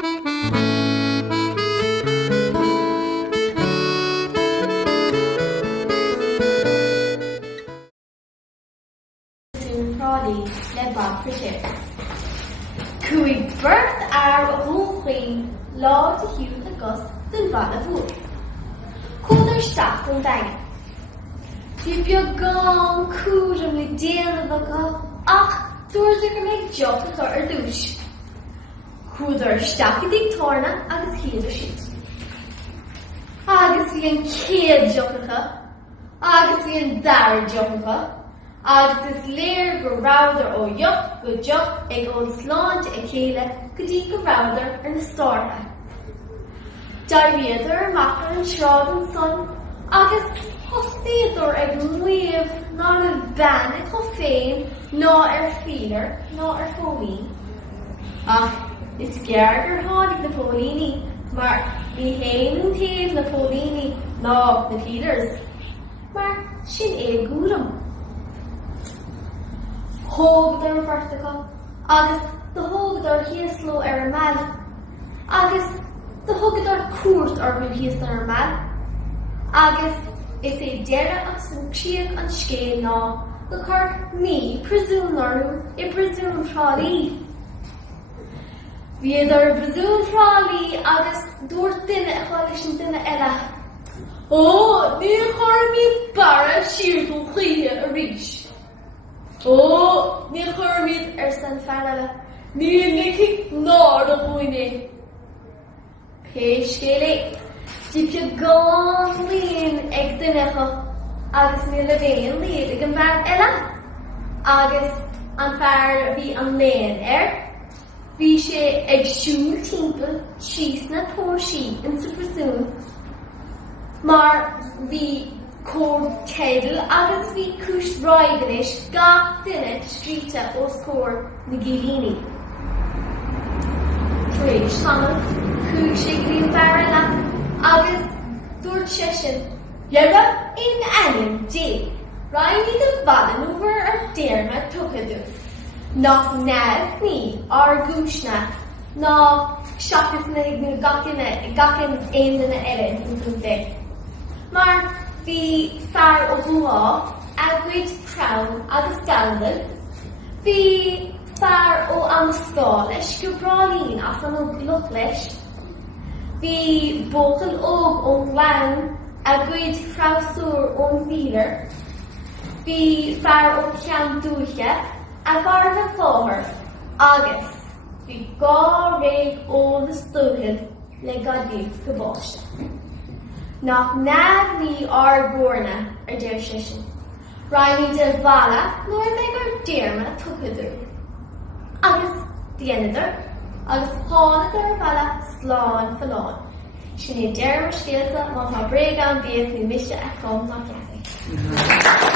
Cúig burt ar a bhúchain lá de hiú agus den bhana bhúr. Cúdar staach an daine. Bhí beag gan cúram le déanamh acu ach dúirtear go mbeidh deochta ar dúis. Cúdar staach i dtí torna agus chéadar siad. Agus bhí an céad deochta agus bhí an dar deochta. Agus is léir go ráidar ó dheoch go deoch ag ón sláinte ag chéile go dtí go ráidar ar na stártha. D'áiríodar amachar an sráid an son agus thosaíodar ag muomh ná na bean ag chomh féin ná ar fílar ná ar fólín. Ach, is gearr gur tháinig na pólíní mar bhí héin an taobh na pólíní ná na fílars. Mar sin é gúram. Thógadar an bhartacha, agus do thógadar híosló ar an mall, agus do thógadar cuairt ar bhfuil híos ar an mall, agus is é deire as an csiach an scéal ná go chuir mí presún orthú I presún Chiarraí. Bhí idir presún Chiarraí agus dúirt duine a cháil leis an duine eile. Ó, ní chuir mí bara siar go chluthe a rís. Ó, ní chuirmid ar san fearile, ní nicigh náir a bhuaine. Pé Scéalaíocht, díobh gan líon ag duinecha agus ní le bhéon líad ag an bhean eile. Agus an fear bhí an léon bhí sé ag siúil timpeall síos na tóirsaí in sa presún. Mar bhí cór cédal agus bhí cúis ráigeis gach duine scríte ó scór na gilíní. Tuaigh Snámha cúig sé gríomh bhearna agus dúirt sé sin Dhearma in anim dé, ráinní do bhadan uair ar déarma tuchadú. Nach neamh ní ar gúisna ná seachas na gacin aonanna eile in túnta. Mar bhí fear ó bhuá agrid crawn agus gandal. Bhí fear ó am scáis go brálín as an luch leis. Bhí bócail óg ó ghlainn agrid crawsúr ón bhílar. Bhí fear ó ceann dúiche a bhartha fóthair agus bhí gá réig ó na stúchil le gadíomh go báiste. Nach neamh ní ar gcóirne ar deir sé sin. Ráinní de bhalla nuair le gur déarma tuchadú. Agus déanadar agus tháinadar bhalla sláán faláin. Sin é dearma scéalta má tá bréag an bíoh ní mise a chum nach ceasaí.